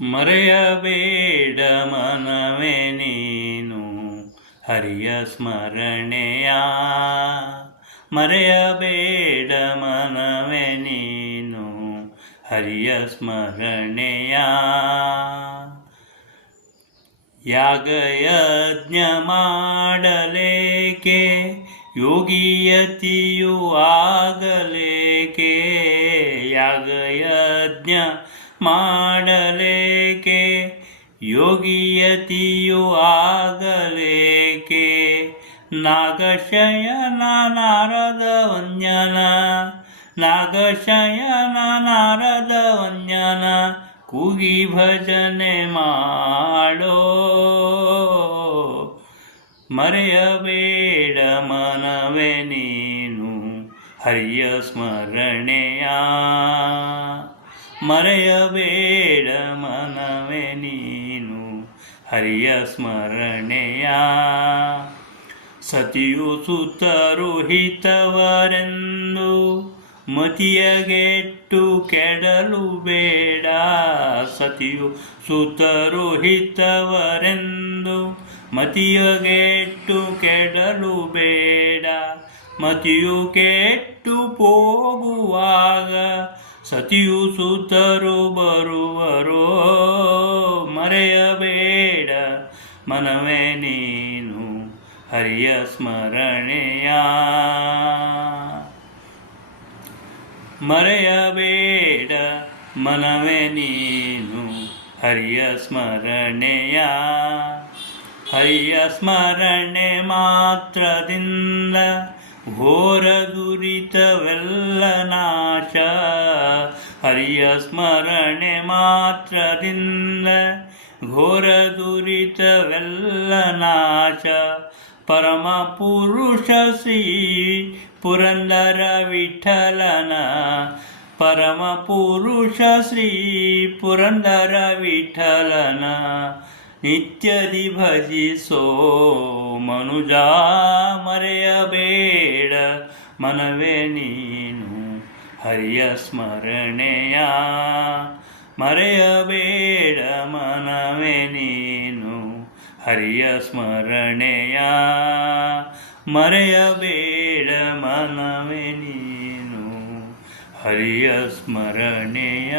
ಮರೆಯಬೇಡ ಮನವೇ ನೀನು ಹರಿಯ ಸ್ಮರಣೆಯ. ಮರೆಯಬೇಡ ಮನವೇ ನೀನು ಹರಿಯ ಸ್ಮರಣೆಯ. ಯಾಗಯಜ್ಞ ಮಾಡಲೇಕೆ ಯೋಗಿಯತಿಯು ಆಗಲೇಕೆ. ಯಾಗಯಜ್ಞ ಮಾಡಲೇಕೆ ಯೋಗಿಯತಿಯು ಆಗಲೇಕೆ. ನಾಗಶಯನ ನಾರದ ವಂದ್ಯನ ನಾಗಶಯನ ನಾರದ ವಂದ್ಯನ ಕೂಗಿ ಭಜನೆ ಮಾಡೋ. ಮರೆಯಬೇಡ ಮನವೇ ನೀನು ಹರಿಯ ಸ್ಮರಣೆಯ. ಮರೆಯಬೇಡ ಮನವೇ ನೀನು ಹರಿಯ ಸ್ಮರಣೆಯ. ಸತಿಯು ಸುತರು ಹಿತವರೆಂದು ಮತಿಯಗೆಟ್ಟು ಕೆಡಲು ಬೇಡ. ಸತಿಯು ಸುತರು ಹಿತವರೆಂದು ಮತಿಯಗೆಟ್ಟು ಕೆಡಲು ಬೇಡ. ಮತಿಯು ಕೆಟ್ಟು ಹೋಗುವಾಗ ಸತಿಯು ಸುತರು ಬರುವರೋ. ಮರೆಯಬೇಡ ಮನವೇ ನೀನು ಹರಿಯ ಸ್ಮರಣೆಯ. ಮರೆಯಬೇಡ ಮನವೇ ನೀನು ಹರಿಯ ಸ್ಮರಣೆಯ. ಹರಿಯ ಸ್ಮರಣೆ ಮಾತ್ರದಿಂದ ಘೋರ ದುರಿತವೆಲ್ಲ ನಾಶ. ಹರಿಯ ಸ್ಮರಣೆ ಮಾತ್ರದಿಂದ ಘೋರ ದುರಿತವೆಲ್ಲ ನಾಶ. ಪರಮ ಪುರುಷ ಶ್ರೀ ಪುರಂದರ ವಿಠಲನ ಪರಮ ಪುರುಷ ಶ್ರೀ ಪುರಂದರ ವಿಠಲನ ನಿತ್ಯದಿ ಭಜಿಸೋ ಮನುಜ. ಮರೆಯಬೇಡ ಮನವೇ ನೀನು ಹರಿಯ ಸ್ಮರಣೆಯ. ಮರೆಯಬೇಡ ಮನವೇ ನೀನು ಹರಿಯ ಸ್ಮರಣೆಯ. ಮರೆಯಬೇಡ ಮನವೇ ನೀನು ಹರಿಯ ಸ್ಮರಣೆಯ.